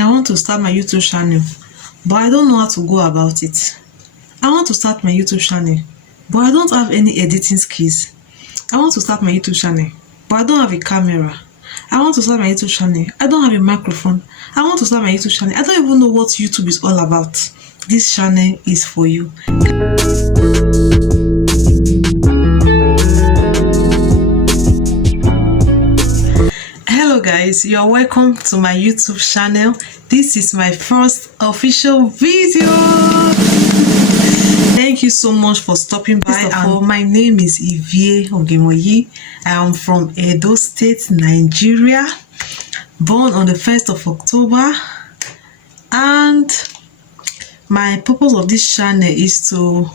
I want to start my YouTube channel, but I don't know how to go about it. I want to start my YouTube channel, but I don't have any editing skills. I want to start my YouTube channel, but I don't have a camera. I want to start my YouTube channel. I don't have a microphone. I want to start my YouTube channel. I don't even know what YouTube is all about. This channel is for you. Hello guys, you are welcome to my YouTube channel. This is my first official video. Thank you so much for stopping by. My name is Ivie Ogemoyi. I am from Edo State, Nigeria, born on the 1st of October, and my purpose of this channel is to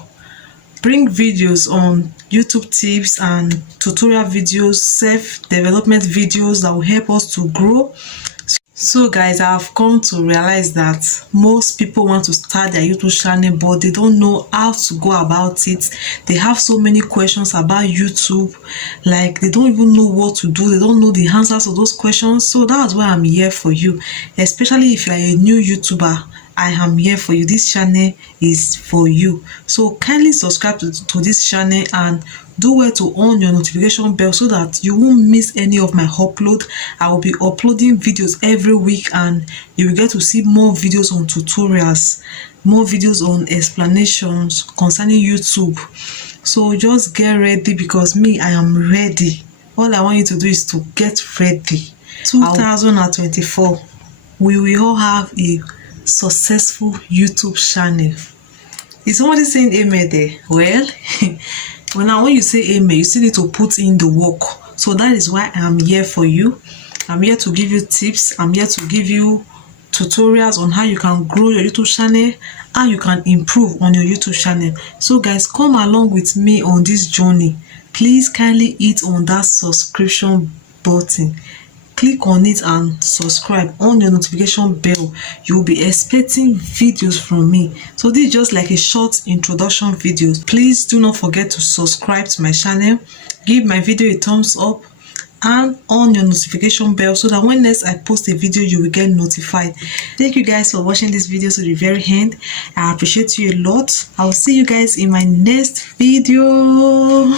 bring videos on YouTube tips and tutorial videos, self-development videos that will help us to grow. So guys, I have come to realize that most people want to start their YouTube channel, but they don't know how to go about it. They have so many questions about YouTube, like they don't even know what to do. They don't know the answers to those questions. So that's why I'm here for you, especially if you are a new YouTuber. I am here for you. This channel is for you. So kindly subscribe to this channel and do well to on your notification bell so that you won't miss any of my upload. I will be uploading videos every week and you will get to see more videos on tutorials, more videos on explanations concerning YouTube. So just get ready, because me, I am ready. All I want you to do is to get ready. 2024, we will all have a successful YouTube channel. Is somebody saying amen there? Well, now when you say amen, you still need to put in the work. So that is why I am here for you. I'm here to give you tips. I'm here to give you tutorials on how you can grow your YouTube channel, how you can improve on your YouTube channel. So guys, come along with me on this journey. Please kindly hit on that subscription button. Click on it and subscribe, on your notification bell. You will be expecting videos from me. So this is just like a short introduction video. Please do not forget to subscribe to my channel, give my video a thumbs up, and on your notification bell so that when next I post a video, you will get notified. Thank you guys for watching this video to the very end. I appreciate you a lot. I will see you guys in my next video.